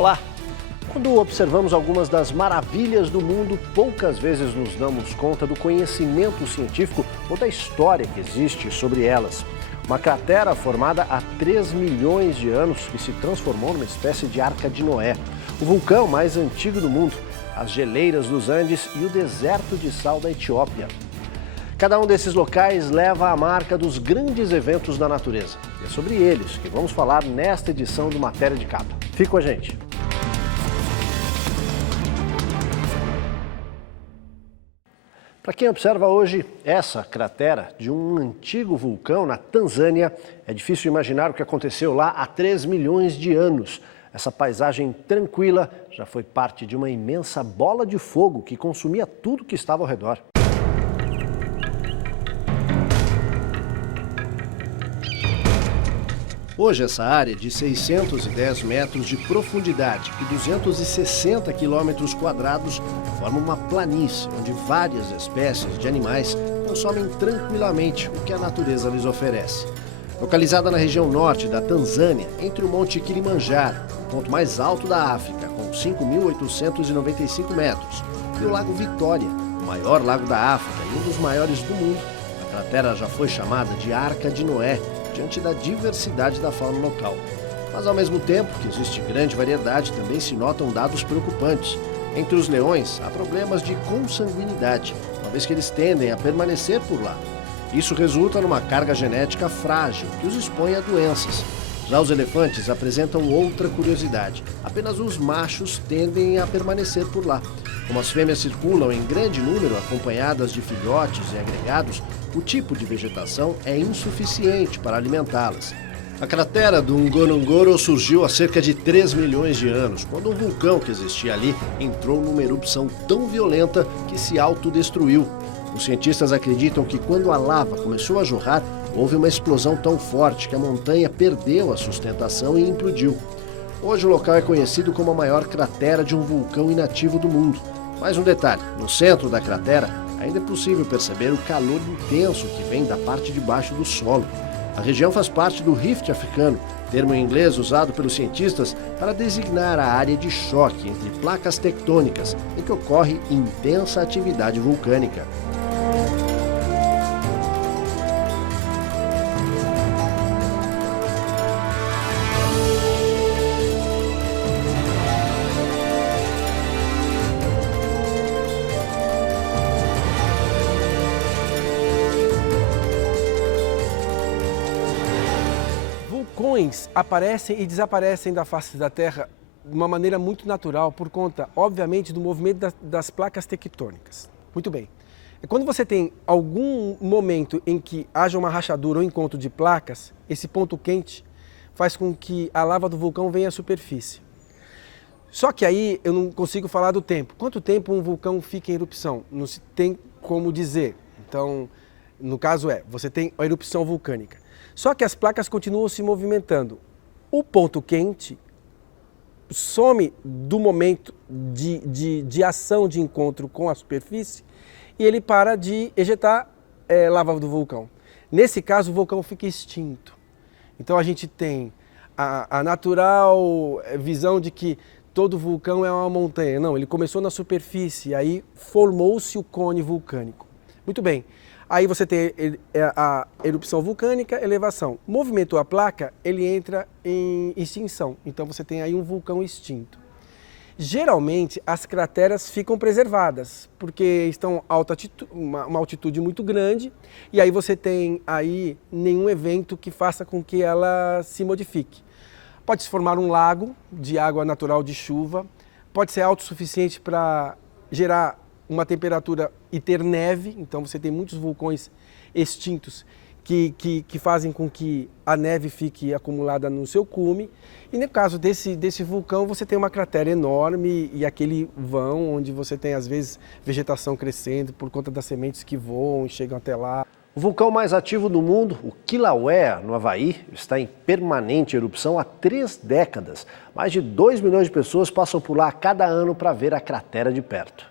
Olá! Quando observamos algumas das maravilhas do mundo, poucas vezes nos damos conta do conhecimento científico ou da história que existe sobre elas. Uma cratera formada há 3 milhões de anos que se transformou numa espécie de Arca de Noé. O vulcão mais antigo do mundo, as geleiras dos Andes e o deserto de sal da Etiópia. Cada um desses locais leva a marca dos grandes eventos da natureza. E é sobre eles que vamos falar nesta edição do Matéria de Capa. Fique com a gente! Para quem observa hoje essa cratera de um antigo vulcão na Tanzânia, é difícil imaginar o que aconteceu lá há 3 milhões de anos. Essa paisagem tranquila já foi parte de uma imensa bola de fogo que consumia tudo que estava ao redor. Hoje, essa área de 610 metros de profundidade e 260 quilômetros quadrados forma uma planície onde várias espécies de animais consomem tranquilamente o que a natureza lhes oferece. Localizada na região norte da Tanzânia, entre o Monte Kilimanjaro, o ponto mais alto da África, com 5.895 metros, e o Lago Vitória, o maior lago da África e um dos maiores do mundo, a cratera já foi chamada de Arca de Noé, diante da diversidade da fauna local. Mas ao mesmo tempo que existe grande variedade, também se notam dados preocupantes. Entre os leões, há problemas de consanguinidade, uma vez que eles tendem a permanecer por lá. Isso resulta numa carga genética frágil, que os expõe a doenças. Já os elefantes apresentam outra curiosidade. Apenas os machos tendem a permanecer por lá. Como as fêmeas circulam em grande número, acompanhadas de filhotes e agregados, o tipo de vegetação é insuficiente para alimentá-las. A cratera do Ngorongoro surgiu há cerca de 3 milhões de anos, quando um vulcão que existia ali entrou numa erupção tão violenta que se autodestruiu. Os cientistas acreditam que quando a lava começou a jorrar, houve uma explosão tão forte que a montanha perdeu a sustentação e implodiu. Hoje o local é conhecido como a maior cratera de um vulcão inativo do mundo. Mais um detalhe, no centro da cratera ainda é possível perceber o calor intenso que vem da parte de baixo do solo. A região faz parte do Rift Africano, termo em inglês usado pelos cientistas para designar a área de choque entre placas tectônicas em que ocorre intensa atividade vulcânica. Vulcões aparecem e desaparecem da face da Terra de uma maneira muito natural por conta, obviamente, do movimento das placas tectônicas. Muito bem. Quando você tem algum momento em que haja uma rachadura ou encontro de placas, esse ponto quente faz com que a lava do vulcão venha à superfície. Só que aí eu não consigo falar do tempo. Quanto tempo um vulcão fica em erupção? Não se tem como dizer. Então, no caso você tem a erupção vulcânica. Só que as placas continuam se movimentando. O ponto quente some do momento de ação de encontro com a superfície e ele para de ejetar lava do vulcão. Nesse caso, o vulcão fica extinto. Então a gente tem a natural visão de que todo vulcão é uma montanha. Não, ele começou na superfície, aí formou-se o cone vulcânico. Muito bem. Aí você tem a erupção vulcânica, elevação. Movimentou a placa, ele entra em extinção. Então você tem aí um vulcão extinto. Geralmente as crateras ficam preservadas, porque estão a uma altitude muito grande, e aí você tem aí nenhum evento que faça com que ela se modifique. Pode se formar um lago de água natural de chuva, pode ser autossuficiente para gerar uma temperatura e ter neve, então você tem muitos vulcões extintos que fazem com que a neve fique acumulada no seu cume. E no caso desse vulcão, você tem uma cratera enorme e aquele vão onde você tem, às vezes, vegetação crescendo por conta das sementes que voam e chegam até lá. O vulcão mais ativo do mundo, o Kilauea, no Havaí, está em permanente erupção há 3 décadas. Mais de 2 milhões de pessoas passam por lá a cada ano para ver a cratera de perto.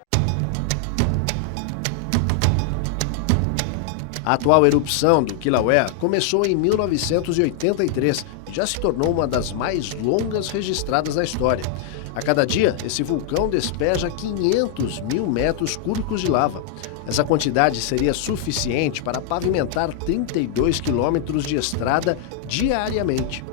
A atual erupção do Kilauea começou em 1983, e já se tornou uma das mais longas registradas na história. A cada dia, esse vulcão despeja 500 mil metros cúbicos de lava. Essa quantidade seria suficiente para pavimentar 32 quilômetros de estrada diariamente.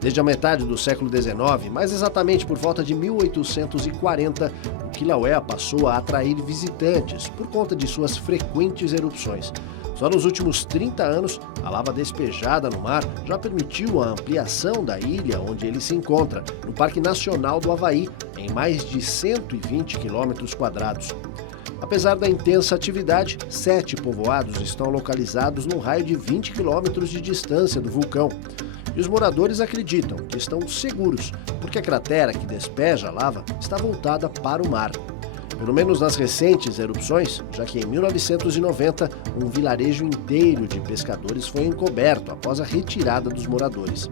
Desde a metade do século XIX, mais exatamente por volta de 1840, o Kilauea passou a atrair visitantes por conta de suas frequentes erupções. Só nos últimos 30 anos, a lava despejada no mar já permitiu a ampliação da ilha onde ele se encontra, no Parque Nacional do Havaí, em mais de 120 quilômetros quadrados. Apesar da intensa atividade, 7 povoados estão localizados num raio de 20 quilômetros de distância do vulcão. E os moradores acreditam que estão seguros, porque a cratera que despeja a lava está voltada para o mar. Pelo menos nas recentes erupções, já que em 1990, um vilarejo inteiro de pescadores foi encoberto após a retirada dos moradores.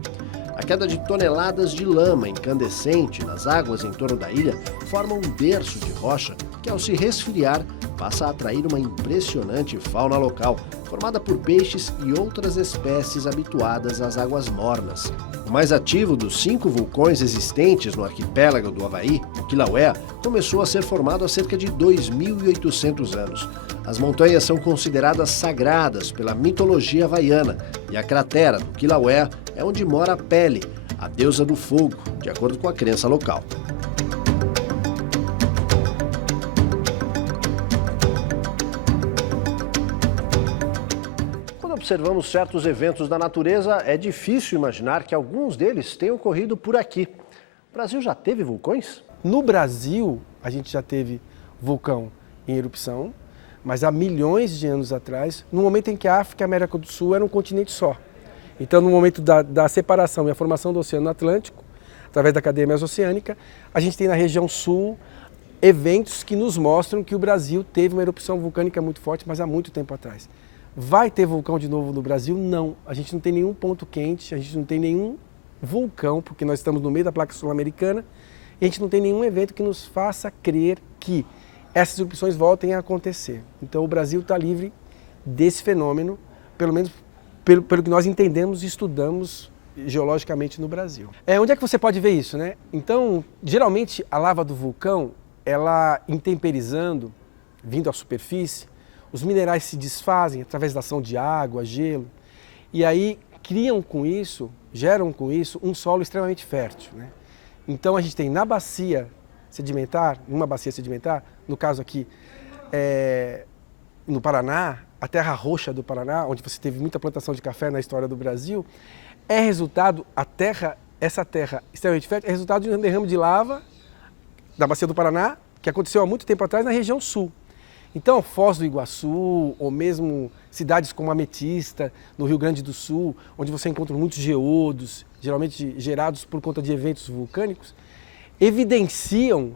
A queda de toneladas de lama incandescente nas águas em torno da ilha forma um berço de rocha que, ao se resfriar, passa a atrair uma impressionante fauna local, formada por peixes e outras espécies habituadas às águas mornas. O mais ativo dos 5 vulcões existentes no arquipélago do Havaí, o Kilauea, começou a ser formado há cerca de 2.800 anos. As montanhas são consideradas sagradas pela mitologia havaiana e a cratera do Kilauea é onde mora Pele, a deusa do fogo, de acordo com a crença local. Quando observamos certos eventos da natureza, é difícil imaginar que alguns deles tenham ocorrido por aqui. O Brasil já teve vulcões? No Brasil, a gente já teve vulcão em erupção, mas há milhões de anos atrás, no momento em que a África e a América do Sul eram um continente só. Então, no momento da separação e a formação do Oceano Atlântico, através da cadeia mesoceânica, a gente tem na região sul eventos que nos mostram que o Brasil teve uma erupção vulcânica muito forte, mas há muito tempo atrás. Vai ter vulcão de novo no Brasil? Não. A gente não tem nenhum ponto quente, a gente não tem nenhum vulcão, porque nós estamos no meio da placa sul-americana, e a gente não tem nenhum evento que nos faça crer que essas erupções voltem a acontecer. Então o Brasil está livre desse fenômeno, pelo menos pelo que nós entendemos e estudamos geologicamente no Brasil. Onde é que você pode ver isso, né? Então, geralmente a lava do vulcão, ela intemperizando, vindo à superfície, os minerais se desfazem através da ação de água, gelo, e aí geram com isso um solo extremamente fértil, né? Então a gente tem na bacia sedimentar, numa bacia sedimentar, no caso aqui no Paraná, a terra roxa do Paraná, onde você teve muita plantação de café na história do Brasil, essa terra extremamente fértil é resultado de um derrame de lava da bacia do Paraná, que aconteceu há muito tempo atrás na região sul. Então, Foz do Iguaçu, ou mesmo cidades como Ametista, no Rio Grande do Sul, onde você encontra muitos geodos, geralmente gerados por conta de eventos vulcânicos, evidenciam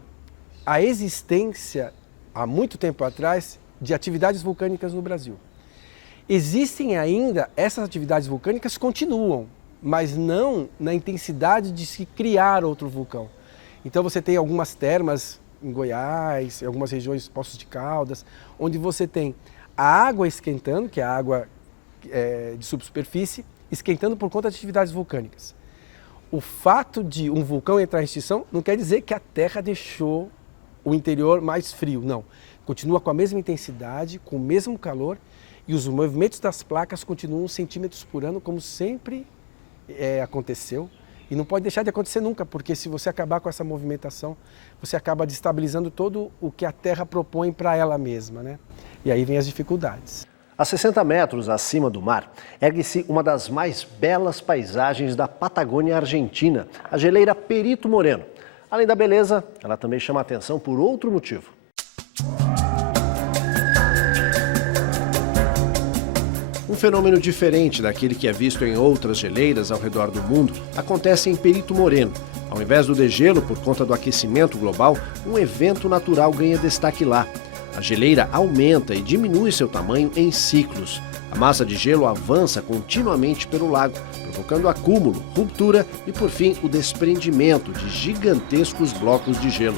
a existência, há muito tempo atrás, de atividades vulcânicas no Brasil. Existem ainda, essas atividades vulcânicas continuam, mas não na intensidade de se criar outro vulcão. Então você tem algumas termas em Goiás, em algumas regiões, Poços de Caldas, onde você tem a água esquentando, que é a água de subsuperfície, esquentando por conta de atividades vulcânicas. O fato de um vulcão entrar em extinção não quer dizer que a Terra deixou o interior mais frio, não. Continua com a mesma intensidade, com o mesmo calor, e os movimentos das placas continuam centímetros por ano, como sempre aconteceu. E não pode deixar de acontecer nunca, porque se você acabar com essa movimentação, você acaba destabilizando todo o que a Terra propõe para ela mesma, né? E aí vem as dificuldades. A 60 metros acima do mar, ergue-se uma das mais belas paisagens da Patagônia Argentina, a geleira Perito Moreno. Além da beleza, ela também chama a atenção por outro motivo. Um fenômeno diferente daquele que é visto em outras geleiras ao redor do mundo acontece em Perito Moreno. Ao invés do degelo por conta do aquecimento global, um evento natural ganha destaque lá. A geleira aumenta e diminui seu tamanho em ciclos. A massa de gelo avança continuamente pelo lago, provocando acúmulo, ruptura e, por fim, o desprendimento de gigantescos blocos de gelo.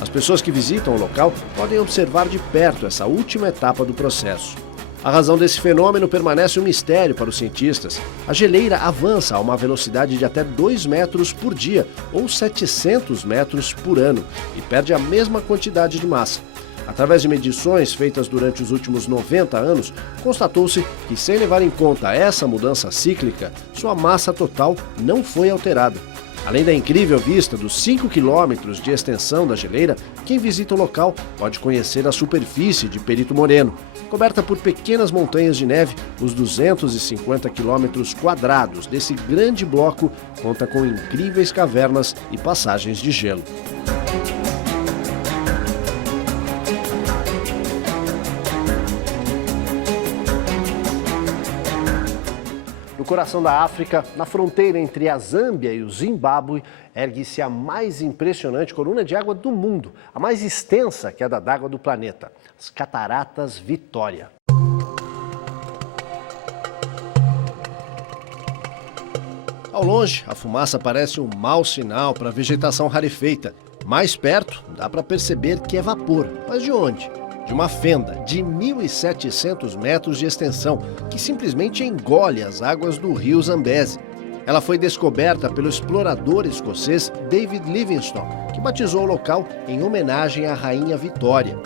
As pessoas que visitam o local podem observar de perto essa última etapa do processo. A razão desse fenômeno permanece um mistério para os cientistas. A geleira avança a uma velocidade de até 2 metros por dia, ou 700 metros por ano, e perde a mesma quantidade de massa. Através de medições feitas durante os últimos 90 anos, constatou-se que, sem levar em conta essa mudança cíclica, sua massa total não foi alterada. Além da incrível vista dos 5 quilômetros de extensão da geleira, quem visita o local pode conhecer a superfície de Perito Moreno. Coberta por pequenas montanhas de neve, os 250 quilômetros quadrados desse grande bloco conta com incríveis cavernas e passagens de gelo. No coração da África, na fronteira entre a Zâmbia e o Zimbábue, ergue-se a mais impressionante coluna de água do mundo, a mais extensa queda d'água do planeta, as Cataratas Vitória. Ao longe, a fumaça parece um mau sinal para a vegetação rarefeita. Mais perto, dá para perceber que é vapor. Mas de onde? De uma fenda de 1.700 metros de extensão, que simplesmente engole as águas do rio Zambeze. Ela foi descoberta pelo explorador escocês David Livingstone, que batizou o local em homenagem à Rainha Vitória.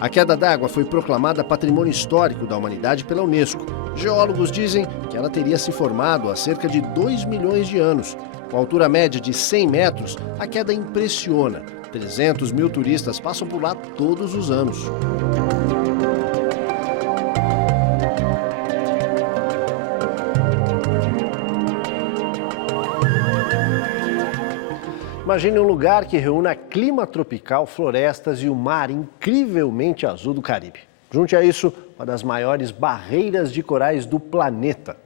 A queda d'água foi proclamada Patrimônio Histórico da Humanidade pela Unesco. Geólogos dizem que ela teria se formado há cerca de 2 milhões de anos. Com altura média de 100 metros, a queda impressiona. 300 mil turistas passam por lá todos os anos. Imagine um lugar que reúna clima tropical, florestas e o mar incrivelmente azul do Caribe. Junte a isso uma das maiores barreiras de corais do planeta.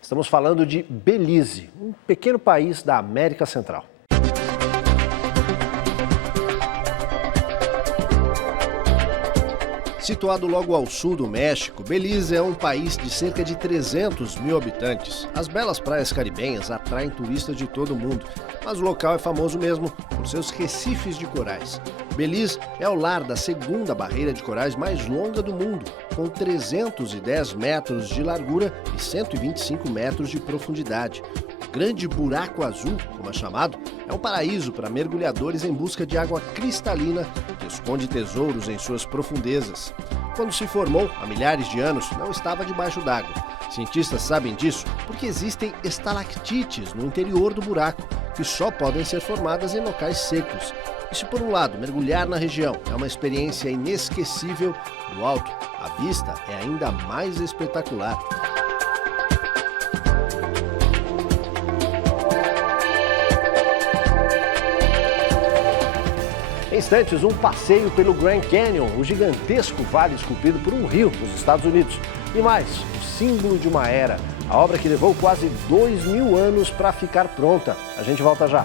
Estamos falando de Belize, um pequeno país da América Central. Situado logo ao sul do México, Belize é um país de cerca de 300 mil habitantes. As belas praias caribenhas atraem turistas de todo o mundo, mas o local é famoso mesmo por seus recifes de corais. Belize é o lar da segunda barreira de corais mais longa do mundo, com 310 metros de largura e 125 metros de profundidade. O Grande Buraco Azul, como é chamado, é um paraíso para mergulhadores em busca de água cristalina que esconde tesouros em suas profundezas. Quando se formou, há milhares de anos, não estava debaixo d'água. Cientistas sabem disso porque existem estalactites no interior do buraco, que só podem ser formadas em locais secos. E se por um lado mergulhar na região é uma experiência inesquecível, do alto a vista é ainda mais espetacular. Em instantes, um passeio pelo Grand Canyon, o gigantesco vale esculpido por um rio nos Estados Unidos. E mais, o símbolo de uma era, a obra que levou quase 2.000 anos para ficar pronta. A gente volta já.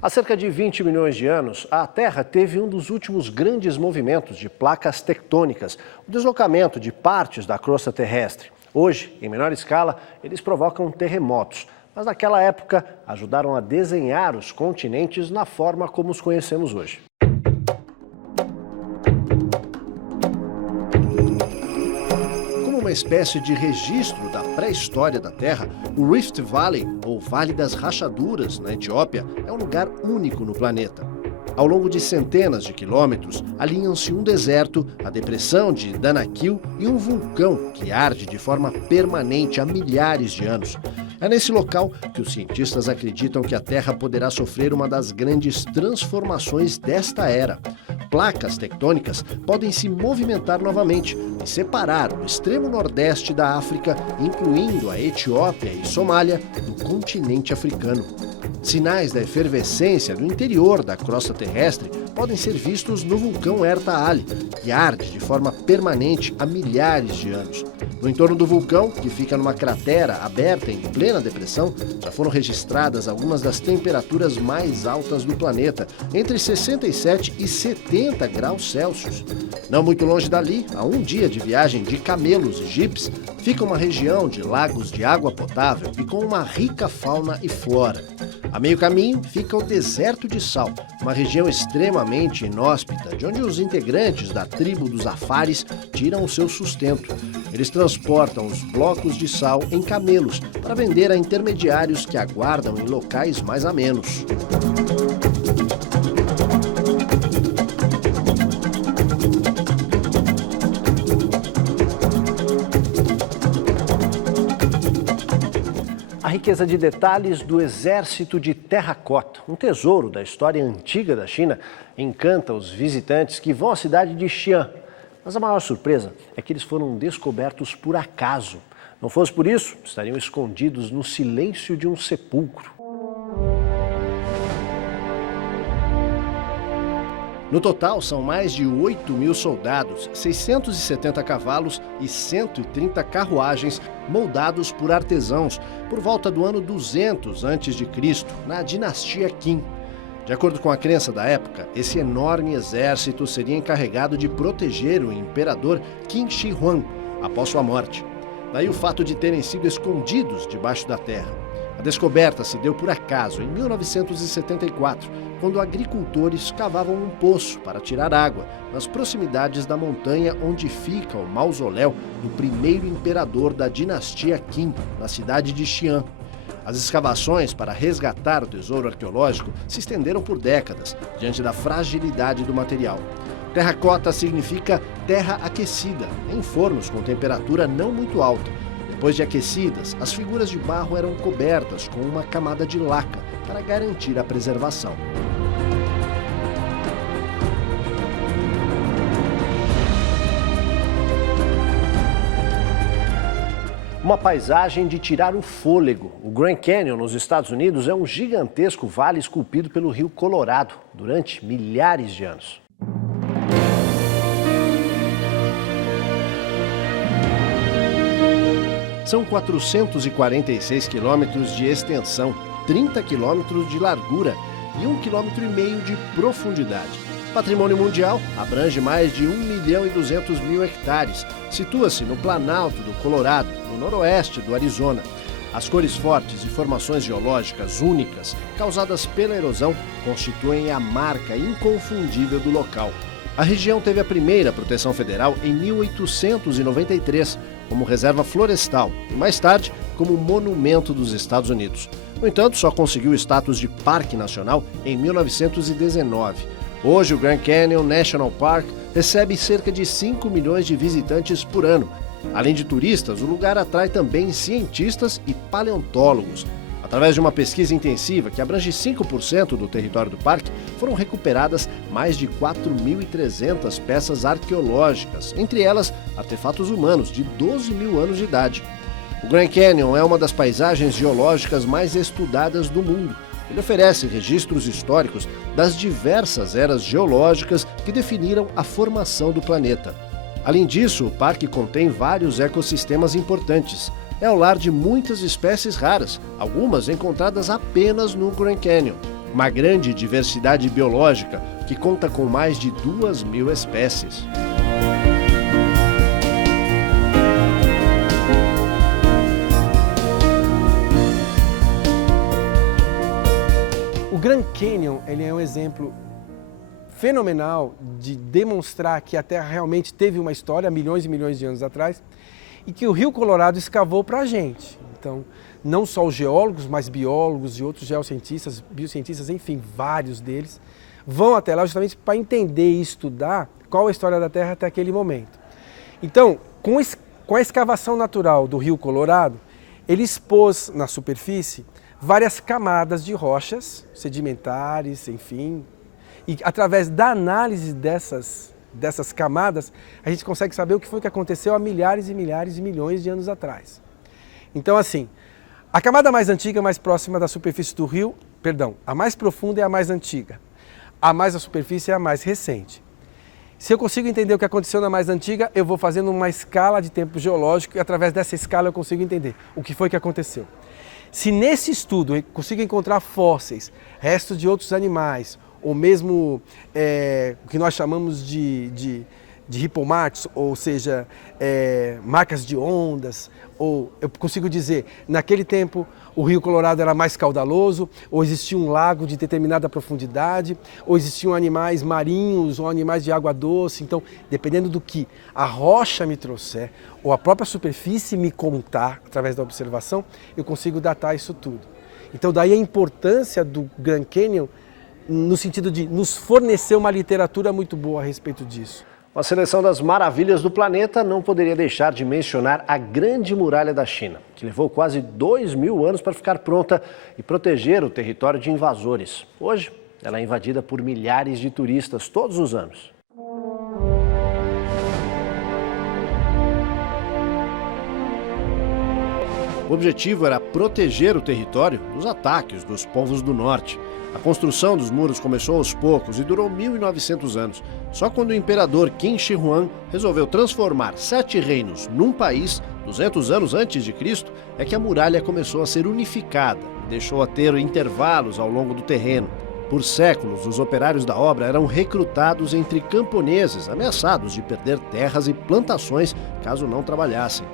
Há cerca de 20 milhões de anos, a Terra teve um dos últimos grandes movimentos de placas tectônicas, o deslocamento de partes da crosta terrestre. Hoje, em menor escala, eles provocam terremotos, mas naquela época ajudaram a desenhar os continentes na forma como os conhecemos hoje. Uma espécie de registro da pré-história da Terra, o Rift Valley, ou Vale das Rachaduras, na Etiópia, é um lugar único no planeta. Ao longo de centenas de quilômetros, alinham-se um deserto, a depressão de Danakil e um vulcão que arde de forma permanente há milhares de anos. É nesse local que os cientistas acreditam que a Terra poderá sofrer uma das grandes transformações desta era. Placas tectônicas podem se movimentar novamente e separar o extremo nordeste da África, incluindo a Etiópia e Somália, do continente africano. Sinais da efervescência do interior da crosta terrestre podem ser vistos no vulcão Erta Ali, que arde de forma permanente há milhares de anos. No entorno do vulcão, que fica numa cratera aberta em plena depressão, já foram registradas algumas das temperaturas mais altas do planeta, entre 67 e 70 graus Celsius. Não muito longe dali, a um dia de viagem de camelos e jipes, fica uma região de lagos de água potável e com uma rica fauna e flora. A meio caminho fica o deserto de sal, uma região extremamente inóspita, de onde os integrantes da tribo dos Afares tiram o seu sustento. Eles transportam os blocos de sal em camelos para vender a intermediários que aguardam em locais mais amenos. A riqueza de detalhes do exército de terracota, um tesouro da história antiga da China, encanta os visitantes que vão à cidade de Xi'an. Mas a maior surpresa é que eles foram descobertos por acaso. Não fosse por isso, estariam escondidos no silêncio de um sepulcro. No total, são mais de 8.000 soldados, 670 cavalos e 130 carruagens moldados por artesãos por volta do ano 200 a.C., na dinastia Qin. De acordo com a crença da época, esse enorme exército seria encarregado de proteger o imperador Qin Shi Huang após sua morte. Daí o fato de terem sido escondidos debaixo da terra. A descoberta se deu por acaso em 1974, quando agricultores cavavam um poço para tirar água nas proximidades da montanha onde fica o mausoléu do primeiro imperador da dinastia Qin, na cidade de Xi'an. As escavações para resgatar o tesouro arqueológico se estenderam por décadas, diante da fragilidade do material. Terracota significa terra aquecida, em fornos com temperatura não muito alta. Depois de aquecidas, as figuras de barro eram cobertas com uma camada de laca para garantir a preservação. Uma paisagem de tirar o fôlego. O Grand Canyon, nos Estados Unidos, é um gigantesco vale esculpido pelo rio Colorado durante milhares de anos. São 446 quilômetros de extensão, 30 quilômetros de largura e 1,5 km de profundidade. Patrimônio mundial, abrange mais de 1.200.000 hectares. Situa-se no Planalto do Colorado, no noroeste do Arizona. As cores fortes e formações geológicas únicas, causadas pela erosão, constituem a marca inconfundível do local. A região teve a primeira proteção federal em 1893, como reserva florestal, e mais tarde como monumento dos Estados Unidos. No entanto, só conseguiu o status de Parque Nacional em 1919. Hoje, o Grand Canyon National Park recebe cerca de 5 milhões de visitantes por ano. Além de turistas, o lugar atrai também cientistas e paleontólogos. Através de uma pesquisa intensiva que abrange 5% do território do parque, foram recuperadas mais de 4.300 peças arqueológicas, entre elas artefatos humanos de 12.000 anos de idade. O Grand Canyon é uma das paisagens geológicas mais estudadas do mundo. Ele oferece registros históricos das diversas eras geológicas que definiram a formação do planeta. Além disso, o parque contém vários ecossistemas importantes. É o lar de muitas espécies raras, algumas encontradas apenas no Grand Canyon. Uma grande diversidade biológica que conta com mais de 2.000 espécies. O Grand Canyon ele é um exemplo fenomenal de demonstrar que a Terra realmente teve uma história há milhões e milhões de anos atrás e que o Rio Colorado escavou para a gente. Então, não só os geólogos, mas biólogos e outros geocientistas, biocientistas, enfim, vários deles, vão até lá justamente para entender e estudar qual a história da Terra até aquele momento. Então, com a escavação natural do Rio Colorado, ele expôs na superfície várias camadas de rochas sedimentares, enfim, e através da análise dessas camadas, a gente consegue saber o que foi que aconteceu há milhares e milhares e milhões de anos atrás. Então, assim, a camada mais antiga, mais próxima da superfície do rio, a mais profunda é a mais antiga. A mais a superfície é a mais recente. Se eu consigo entender o que aconteceu na mais antiga, eu vou fazendo uma escala de tempo geológico e através dessa escala eu consigo entender o que foi que aconteceu. Se nesse estudo eu consigo encontrar fósseis, restos de outros animais, ou mesmo o que nós chamamos de hipomarcos, ou seja, marcas de ondas, ou eu consigo dizer, naquele tempo o Rio Colorado era mais caudaloso, ou existia um lago de determinada profundidade, ou existiam animais marinhos ou animais de água doce. Então, dependendo do que a rocha me trouxer, ou a própria superfície me contar, através da observação, eu consigo datar isso tudo. Então, daí a importância do Grand Canyon, no sentido de nos fornecer uma literatura muito boa a respeito disso. Uma seleção das maravilhas do planeta não poderia deixar de mencionar a Grande Muralha da China, que levou quase 2000 anos para ficar pronta e proteger o território de invasores. Hoje, ela é invadida por milhares de turistas todos os anos. O objetivo era proteger o território dos ataques dos povos do norte. A construção dos muros começou aos poucos e durou 1.900 anos. Só quando o imperador Qin Shi Huang resolveu transformar 7 reinos num país, 200 anos antes de Cristo, é que a muralha começou a ser unificada e deixou a ter intervalos ao longo do terreno. Por séculos, os operários da obra eram recrutados entre camponeses ameaçados de perder terras e plantações caso não trabalhassem.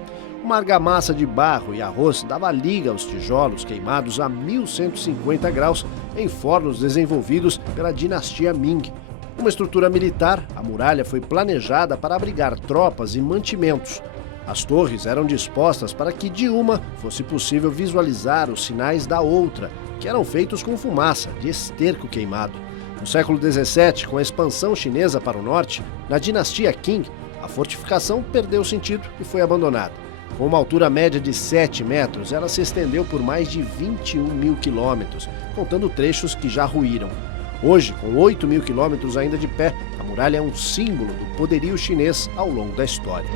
Uma argamassa de barro e arroz dava liga aos tijolos queimados a 1150 graus em fornos desenvolvidos pela dinastia Ming. Uma estrutura militar, a muralha foi planejada para abrigar tropas e mantimentos. As torres eram dispostas para que de uma fosse possível visualizar os sinais da outra, que eram feitos com fumaça de esterco queimado. No século XVII, com a expansão chinesa para o norte, na dinastia Qing, a fortificação perdeu sentido e foi abandonada. Com uma altura média de 7 metros, ela se estendeu por mais de 21.000 quilômetros, contando trechos que já ruíram. Hoje, com 8.000 quilômetros ainda de pé, a muralha é um símbolo do poderio chinês ao longo da história.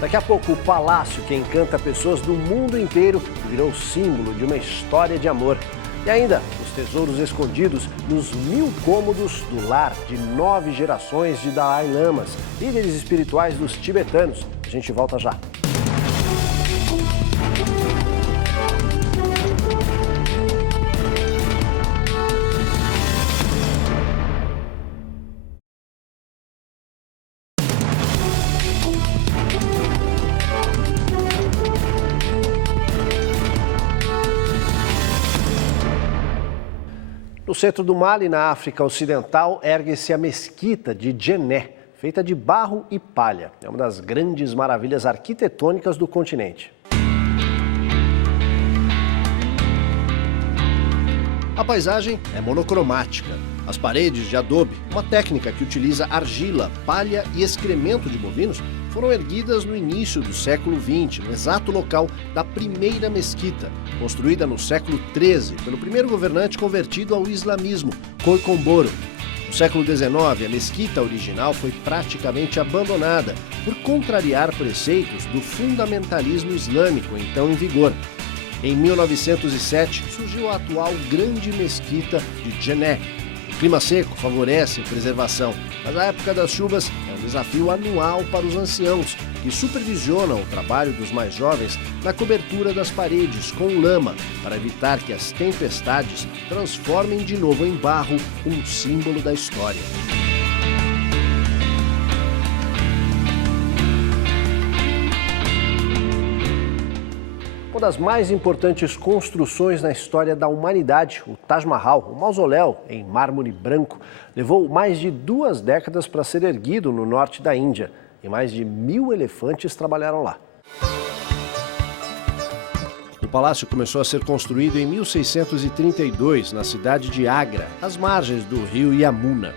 Daqui a pouco, o palácio que encanta pessoas do mundo inteiro virou símbolo de uma história de amor. E ainda, os tesouros escondidos nos 1000 cômodos do lar de 9 gerações de Dalai Lamas, líderes espirituais dos tibetanos. A gente volta já. No centro do Mali, na África Ocidental, ergue-se a mesquita de Djenné, feita de barro e palha. É uma das grandes maravilhas arquitetônicas do continente. A paisagem é monocromática. As paredes de adobe, uma técnica que utiliza argila, palha e excremento de bovinos, foram erguidas no início do século XX, no exato local da primeira mesquita, construída no século XIII pelo primeiro governante convertido ao islamismo, Koikomboro. No século XIX, a mesquita original foi praticamente abandonada por contrariar preceitos do fundamentalismo islâmico então em vigor. Em 1907, surgiu a atual Grande Mesquita de Djenné. O clima seco favorece a preservação, mas a época das chuvas é um desafio anual para os anciãos, que supervisionam o trabalho dos mais jovens na cobertura das paredes com lama, para evitar que as tempestades transformem de novo em barro um símbolo da história. Uma das mais importantes construções na história da humanidade, o Taj Mahal, um mausoléu em mármore branco, levou mais de 2 décadas para ser erguido no norte da Índia. E mais de 1000 elefantes trabalharam lá. O palácio começou a ser construído em 1632, na cidade de Agra, às margens do rio Yamuna.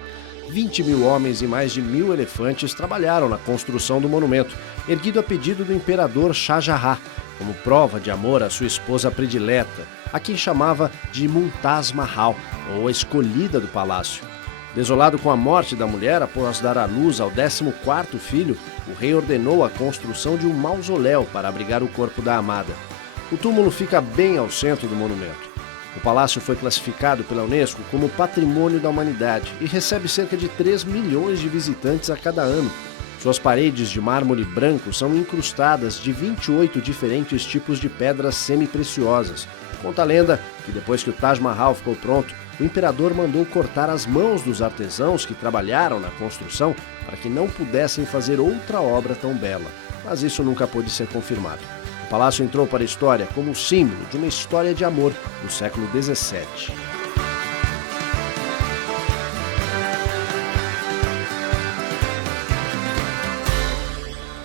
20.000 homens e mais de 1000 elefantes trabalharam na construção do monumento, erguido a pedido do imperador Shah Jahan, como prova de amor à sua esposa predileta, a quem chamava de Mumtaz Mahal, ou a escolhida do palácio. Desolado com a morte da mulher após dar à luz ao 14º filho, o rei ordenou a construção de um mausoléu para abrigar o corpo da amada. O túmulo fica bem ao centro do monumento. O palácio foi classificado pela Unesco como Patrimônio da Humanidade e recebe cerca de 3 milhões de visitantes a cada ano. Suas paredes de mármore branco são incrustadas de 28 diferentes tipos de pedras semi-preciosas. Conta a lenda que depois que o Taj Mahal ficou pronto, o imperador mandou cortar as mãos dos artesãos que trabalharam na construção para que não pudessem fazer outra obra tão bela. Mas isso nunca pôde ser confirmado. O palácio entrou para a história como símbolo de uma história de amor do século XVII.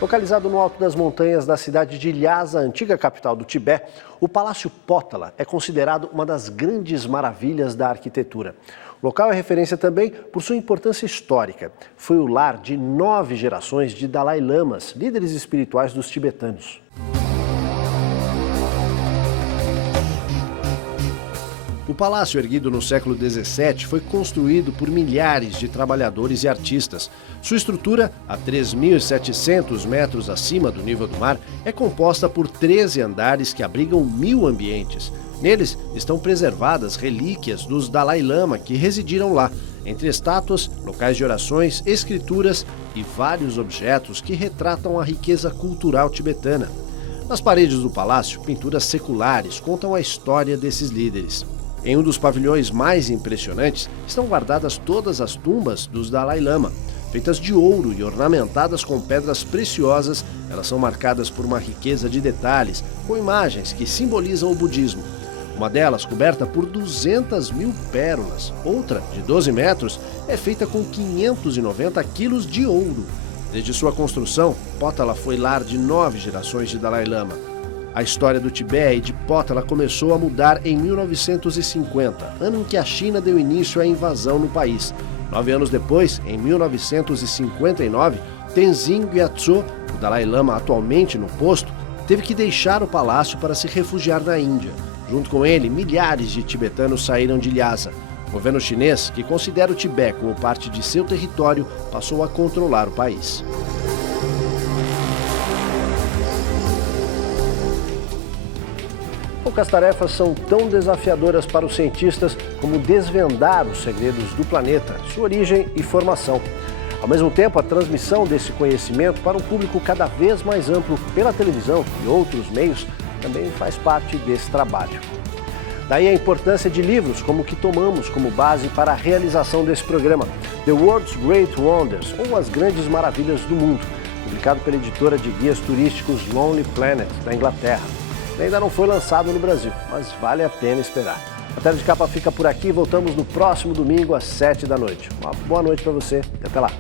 Localizado no alto das montanhas da cidade de Lhasa, antiga capital do Tibete, o Palácio Potala é considerado uma das grandes maravilhas da arquitetura. O local é referência também por sua importância histórica. Foi o lar de 9 gerações de Dalai Lamas, líderes espirituais dos tibetanos. O palácio, erguido no século XVII, foi construído por milhares de trabalhadores e artistas. Sua estrutura, a 3.700 metros acima do nível do mar, é composta por 13 andares que abrigam 1.000 ambientes. Neles estão preservadas relíquias dos Dalai Lama que residiram lá, entre estátuas, locais de orações, escrituras e vários objetos que retratam a riqueza cultural tibetana. Nas paredes do palácio, pinturas seculares contam a história desses líderes. Em um dos pavilhões mais impressionantes estão guardadas todas as tumbas dos Dalai Lama. Feitas de ouro e ornamentadas com pedras preciosas, elas são marcadas por uma riqueza de detalhes, com imagens que simbolizam o budismo. Uma delas, coberta por 200.000 pérolas, outra, de 12 metros, é feita com 590 quilos de ouro. Desde sua construção, Potala foi lar de 9 gerações de Dalai Lama. A história do Tibete e de Potala começou a mudar em 1950, ano em que a China deu início à invasão no país. 9 anos depois, em 1959, Tenzin Gyatso, o Dalai Lama atualmente no posto, teve que deixar o palácio para se refugiar na Índia. Junto com ele, milhares de tibetanos saíram de Lhasa. O governo chinês, que considera o Tibete como parte de seu território, passou a controlar o país. Poucas tarefas são tão desafiadoras para os cientistas como desvendar os segredos do planeta, sua origem e formação. Ao mesmo tempo, a transmissão desse conhecimento para um público cada vez mais amplo pela televisão e outros meios também faz parte desse trabalho. Daí a importância de livros como o que tomamos como base para a realização desse programa, The World's Great Wonders, ou As Grandes Maravilhas do Mundo, publicado pela editora de guias turísticos Lonely Planet, da Inglaterra. Ainda não foi lançado no Brasil, mas vale a pena esperar. A Tela de Capa fica por aqui, voltamos no próximo domingo às 7 da noite. Uma boa noite para você e até lá.